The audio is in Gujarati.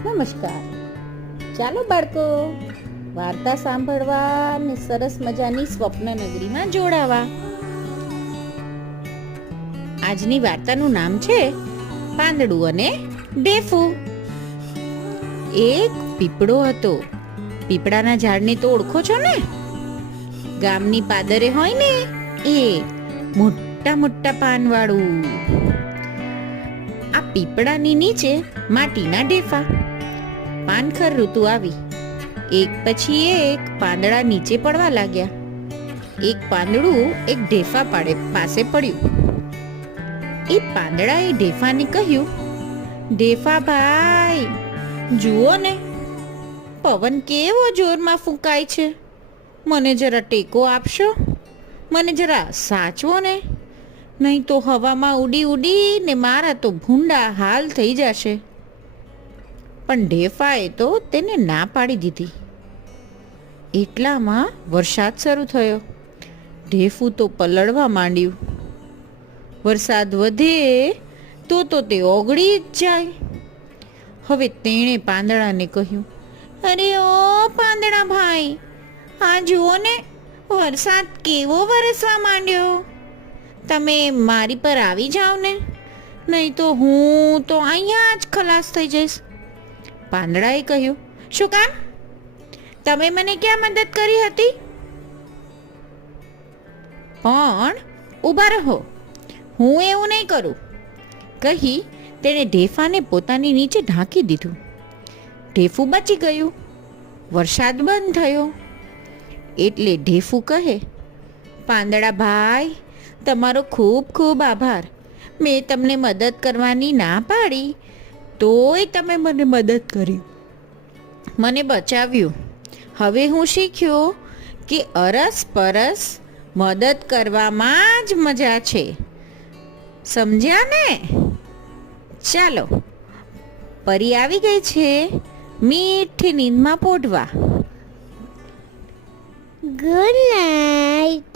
નમસ્કાર. ચાલો બાળકો, વાર્તા સાંભળવા અને સરસ મજાની સ્વપ્ન નગરીમાં જોડાવા. આજની વાર્તાનું નામ છે પાંદડું અને ડેફુ. એક પીપળો હતો. પીપળાના ઝાડને તો ઓળખો છો ને? ગામની પાદરે હોય ને એ મોટા મોટા પાનવાળું. આ પીપળાની નીચે માટીના ડેફા. પાનખર ઋતુ આવી. એક પછી એક પાંદડા નીચે પડવા લાગ્યા. એક પાંદડું એક ઢેફા પાસે પડ્યું. એ પાંદડાએ ઢેફાને કહ્યું, ઢેફા ભાઈ, જુઓ ને, પવન કેવો જોરમાં ફૂંકાય છે. મને જરા ટેકો આપશો? મને જરા સાચવો ને, નહીં તો હવામાં ઉડી ઉડીને મારા તો ભૂંડા હાલ થઈ જશે. પણ ઢેફાએ તો તેને ના પાડી દીધી. એટલામાં વરસાદ શરૂ થયો. ઢેફું તો પલળવા માંડ્યું. વરસાદ વધે તો તે ઓગળી જ જાય. હવે તેણે પાંદડાને કહ્યું, અરે ઓ પાંદડા ભાઈ, આ જુઓ ને, વરસાદ કેવો વરસવા માંડ્યો. તમે મારી પર આવી જાઓ ને, નહીં તો હું તો અહીંયા જ ખલાસ થઈ જઈશ. પાંદડાએ કહ્યું, શું કામ? તમે મને ક્યાં મદદ કરી હતી? પણ ઊભા રહો, હું એવું નહીં કરું, કહી તેણે ઢેફાને પોતાની નીચે ઢાંકી દીધું. ઢેફું બચી ગયું. વરસાદ બંધ થયો. એટલે ઢેફું કહે, પાંદડા ભાઈ, તમારો ખૂબ ખૂબ આભાર. મેં તમને મદદ કરવાની ના પાડી, તોય તમે મને મદદ કરી, મને બચાવ્યું. હવે હું શીખ્યો કે અરસ પરસ મદદ કરવામાં જ મજા છે. સમજ્યા ને? ચાલો, પરી આવી ગઈ છે મીઠી નીંદમાં પોઢવા. Good night.